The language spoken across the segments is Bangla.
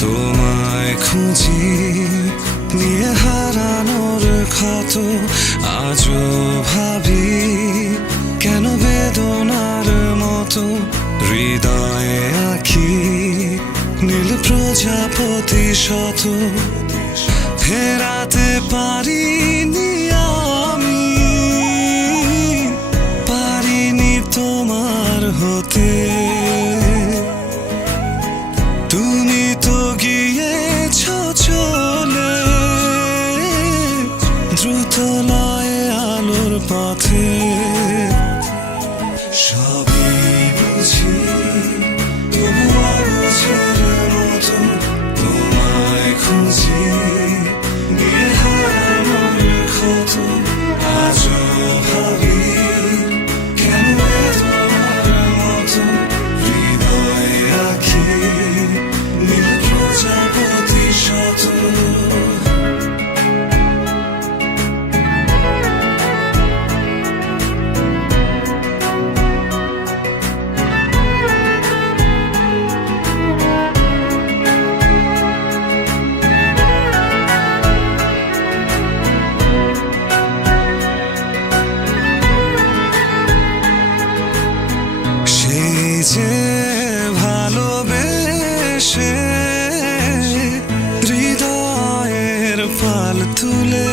তোমায় খুঁজি, নিয়ে হারানোর ক্ষত আজও ভাবি, কেন বেদনার মতো হৃদয়ে আঁকি নীল প্রজাপতি শত। ফেরাতে পারিনি আমি, পারিনি তোমার হতে। পথে সব फाल तूले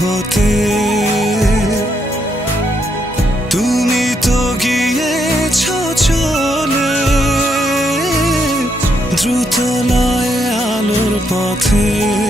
হতে। তুমি তো গিয়েছ চলে দ্রুত নয় আলোর পথে।